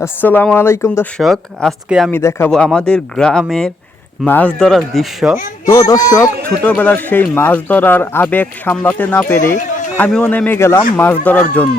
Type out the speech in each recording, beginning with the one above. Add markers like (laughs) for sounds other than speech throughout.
আসসালামু আলাইকুম দর্শক, আজকে আমি দেখাবো আমাদের গ্রামের মাছ ধরার দৃশ্য। তো দর্শক, ছোটবেলার সেই মাছ ধরার আবেগ সামলাতে না পেরে আমিও নেমে গেলাম মাছ ধরার জন্য।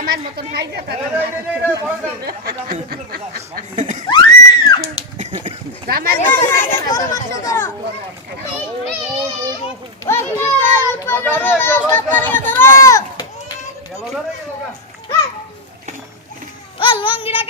আমার মতন যেতে আমার মতন খাই লঙ্গিরা কাজ হিন্দু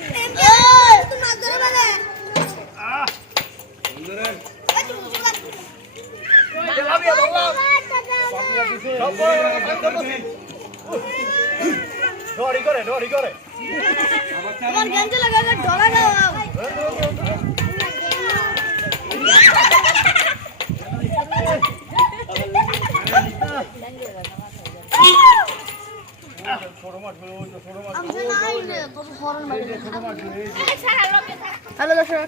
আমি ওই বোন মামি আমার গেঞ্জি লাগাবে ডলা দাও হ্যালো দর্শক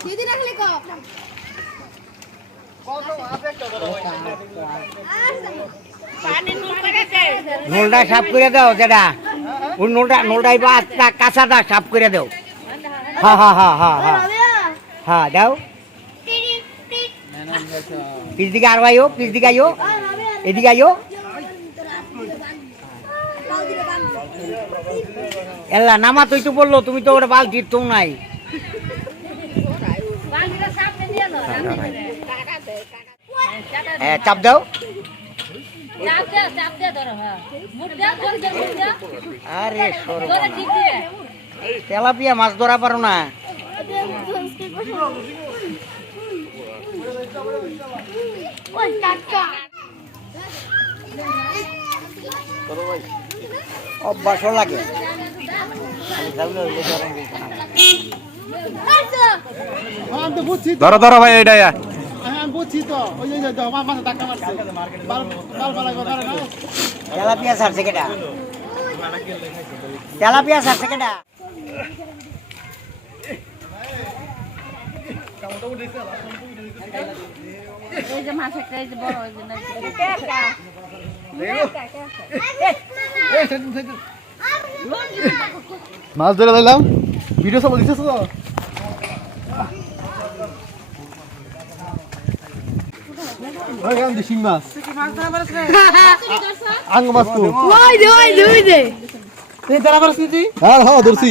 দিদি রাখলে নোলটা সাফ করে দাও যেটা ওই নোলটা নোলটাই বা কাঁচাটা সাফ করে দাও। হ্যাঁ হ্যাঁ হ্যাঁ হ্যাঁ হ্যাঁ। হ্যাঁ দাও। পিছ দিকে আর আইও পিছ দিকে আইও এদিকে আইও এল্লা নামা তুই তো বলল, তুমি তো ওটা বালতির তো নাই। হ্যাঁ চাপ দাও। আরে তেলাপিয়া মাছ ধরা পারো না। ওই টাকা অভ্যাসও লাগে। আমি তো বুঝছি তো ধরো ধরো ভাই এইটা হ্যাঁ, আমি বুঝছি তো ওই যে যে মা- মাথা ধাক্কা মারছে বাল বাল বালা করে না তেলাপিয়া সারছে কেটা তেলাপিয়া সারছে কেটা এই যে মাছ একটা এই যে বড় এই যে মাছ ধরে দিলাম ভিডিও সব দিতেছ তো। শিং মাছ। আঙ্গ মাছ তো। ওই দে ওই দে ওই দে হ্যাঁ হ্যাঁ ধরছি।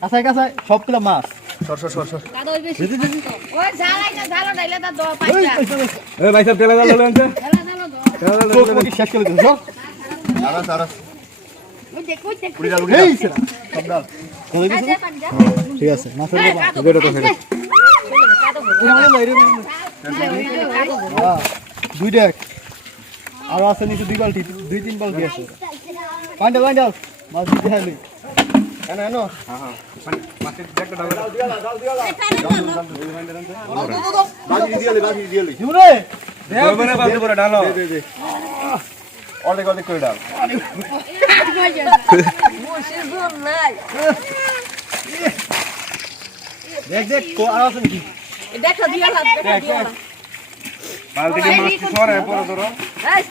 কাছাই কাছাই সবগুলো মাছ। সর সর সর সর। এই ভাই সব জাল দোয়া। চোখ মুখি শেষ করে? ঠিক আছে মাছের। হ্যাঁ, দুই ডেক আর আছে নিচে দুই বালতি দুই তিন বালতি আছে। পান্ডাল পান্ডাল। মাছ দিতে হলে এনো এনো দিবরে ধরবে না। বালতি করে ডালো অনেক অনেক করে ডাল। দেখ দেখ কো আর আছে নাকি? দেখো দিয়া লাগ, দেখো দিয়া লাগ। বালতি কি মাছ সরে পড়ে ধরো। এই,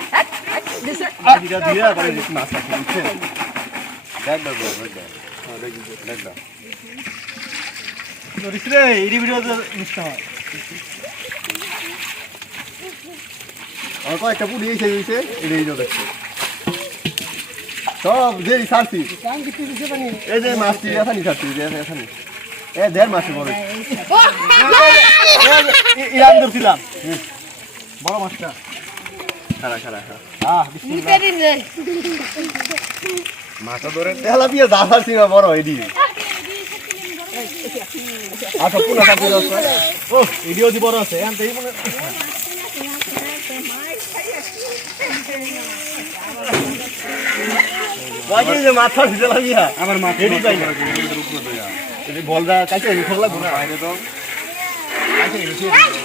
দিছে। দিদা দিয়া পরে মাছ আছে দেখ দাও দেখ দাও হ্যাঁ দেখ। হয় কয়েকটা পুড়ি এসে দিয়েছে এই দেখছে সব যে ছাড়ছি এই যে মাছটি এখানি ছাড়ছি এখানি এ দেড় মাসে বড় ইরান ধরছিলাম বড় মাছটা খারা খারা রে। মাথা ধরে। তেলাপিয়া দা ছাড়ছি না বড় এডি আচ্ছা পুনা ছাড়ছি ও এডিও দি বড় আছে থেকে মনে বাকি যে মাথা দিতে লাগিয়া পাই না বলদা খোলা বাইরে তো তাও সরাইলে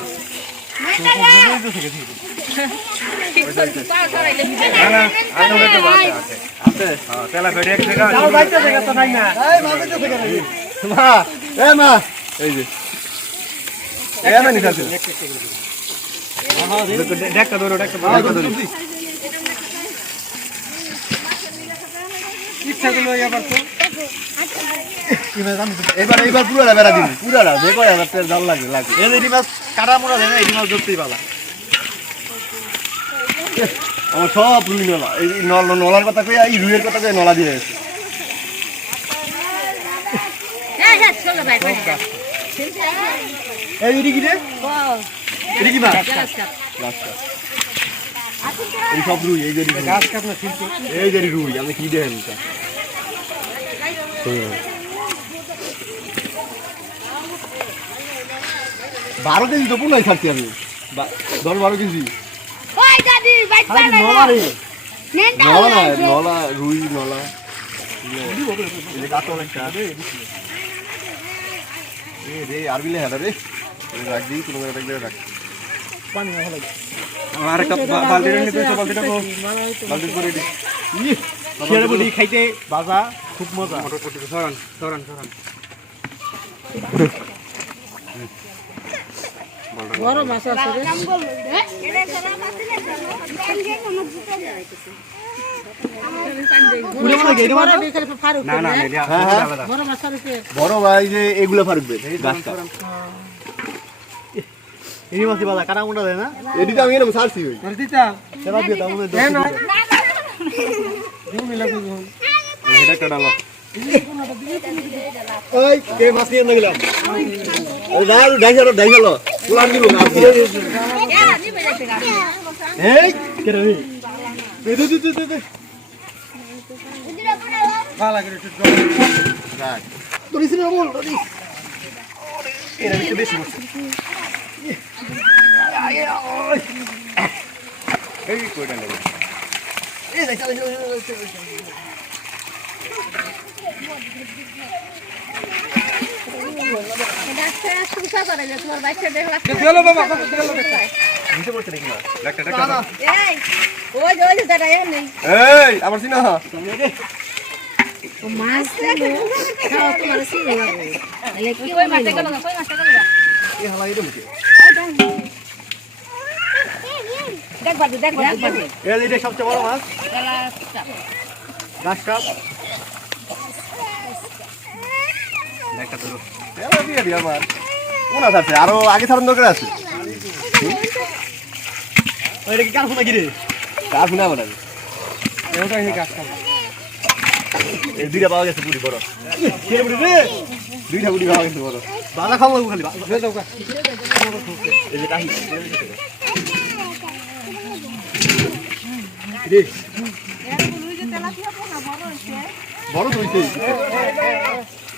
দেখটা ধরো দেখটা ধরো ধরো এবার তো এবার এবার পুরোটা বেড়া দিবি। পুরোটা যে কয় হাজার টাকা জাল লাগে লাগে। এই যে মাছ কাটা মোড়া দেয় না মাছ ধরতেই পালা। আমার সব রুই নলা। এই নল নলার কথা কই এই রুইয়ের কথা কই নলা দিয়ে গেছে। হ্যাঁ, হ্যাঁ। এই কি রে? বাহ, কি মাছ? এই সব রুই এই যে এই যে রুই আমি কি দেখেন বারো কেজি তো পুনাই ছাড়ছি আমি। দশ বারো কেজি। পানা নলা নলা রুই নলা। এই যে কাতল একটা এ রে রাখ দিই কোনো রাখ। আর একটা বালতি নিতে বালতিটা কো বালতি করে দি ই ছেড়ে খাইতে বাজা খুব মজা। সরান সরান সরান কাম করল হ্যাঁ এটা সারা মাসে না ব্যাংকে কোনো দিতে যায় পুরো মনে গেড়ে মারো না না এটা হ্যাঁ, হ্যাঁ। আলাদা বড় ভাই যে এগুলো ফারুকবে গাছটা। এই মাসি বাজা কাটা মুন্ডা দেয় না? এদিকে আমি এরকম সারছি ওই দিতা সেবা দিয়ে দাও হ্যাঁ, না। দশ না না এটা একটা ডালো কে মাছ নিয়ে গেলাম। না ডাই গেল ডাই গেল উলান দিব না এই দে দে দে দে দে দেখ ওই ওই আমার চিনা? মাছ তোমার কি কই মাছটা গেল না কই মাছটা গেল না এই হালা এটা মুখে দেখবা দেখবা দেখবা এই এটা সবচেয়ে বড় মাছ। গাছ কাপ ডাক্তার ধরো। দিয়ে দি আমার কোন আছে আরও আগে ছাড়ন দরকার আছে। এটা কি কার ফোন কি রে? কাজ না বানাবে এটা কি গাছ কাপ এই দুইটা পাওয়া গেছে পুরি বড়। কে রে রে? দুইটা পাওয়া গেছে বড়। বালা খালি কা এই যে কাহি রে। বড় তো হইছে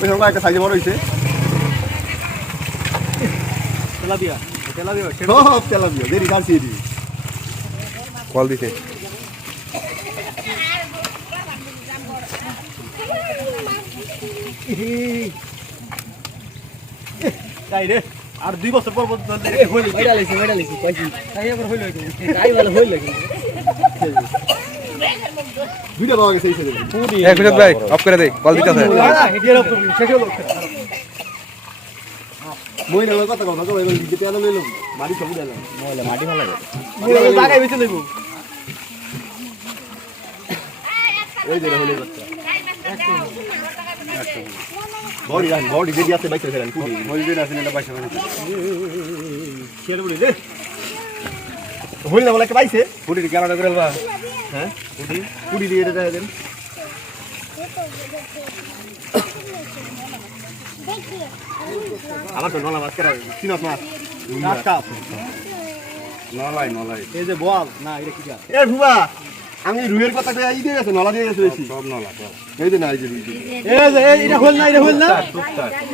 ওই সঙ্গে একটা সাইজ বড় হইছে। তেলাপিয়া তেলাপিয়া সব তেলা দিয়ে দেরি কালছি দি কল দিতে তাই রে আর দুই বছর পর হইল হইল (laughs) তাই ভালো হইল কিন্তু দুইটা পাওয়া গেছে এই সাইজের এই খুশাদ ভাই অফ করে দে কল দিতে আছে হেডিয়ার অফ শেষ হলো মই না কথা কথা কই বল দিতে আলো লইলো বাড়ি সব দিলাম মহলে মাটি ভালো লাগে লাগাই বেঁচে লইব ওই যে হলে বাচ্চা বডি রান বডি যদি আছে বাইতে ফেলেন বডি যদি আছে না বাইতে ফেলেন বলি রে হইল না বলে একটা পাইছে। পুরি কেনাটা করে হ্যাঁ? কুড়ি কুড়ি দিয়ে এটা দেন। আমার তো নলা মাছ কেরা চিনত মাছ নলাই নলাই। এই যে বল না এটা কি গাছ? এ ভুবা আমি রুইয়ের কথা কই আই দিয়ে গেছে নলা দিয়ে গেছে বেশি। সব নলা এই যে না এই যে এই যে এটা হল না এটা হল না।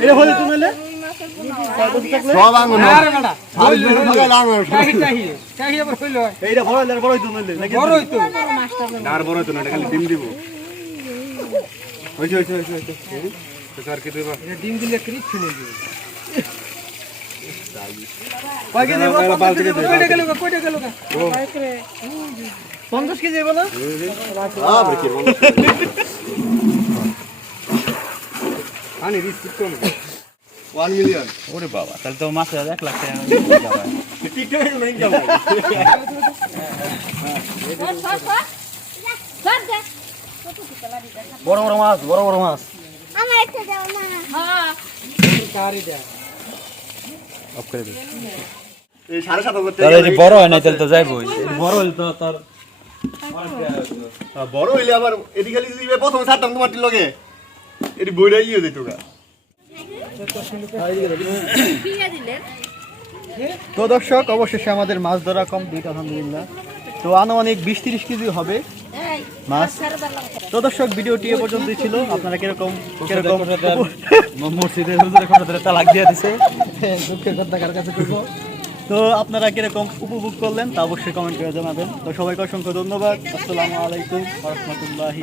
এটা হল তুমি সব আঙ্গুর না আরে বেশি থাকা লাগানো এইটা বড় হইলে বড় হইতো বড় হইতো। আর বড় তো না এটা খালি ডিম দিব। হইছে হইছে হইছে হইছে। স্যার কি দিবা? ডিম দিলে ক্রিপ ছিল কেজি পঞ্চাশ আনি রিস্ক কম 1 মিলিয়ন ওরে বাবা তাহলে তো এক লাখ টাকা বড় বড় মাছ বড় বড় মাছ। আমার একটা দাও না হ্যাঁ অফ করে দে। এই সাড়ে সাত করতে তাহলে যদি বড় হয় না তাহলে তো যাইবই। বড় হইলে তো তোর বড় হইলে আবার এদিকে প্রথমে ছাড়তাম তোমার লগে। এটি বইটা ইয়ে দিত গা। তো দর্শক অবশেষে আমাদের মাছ ধরা কমপ্লিট আলহামদুলিল্লাহ। তো আনুমানিক বিশ তিরিশ কেজি হবে মাছ। তো দর্শক ভিডিওটি এ পর্যন্তই ছিল। আপনারা কীরকম কীরকম মসজিদের তালাক দিয়ে দিছে। দুঃখের কথা কার কাছে তো আপনারা কীরকম উপভোগ করলেন তা অবশ্যই কমেন্ট করে জানাবেন। তো সবাইকে অসংখ্য ধন্যবাদ। আসসালামু আলাইকুম রহমতুল্লাহি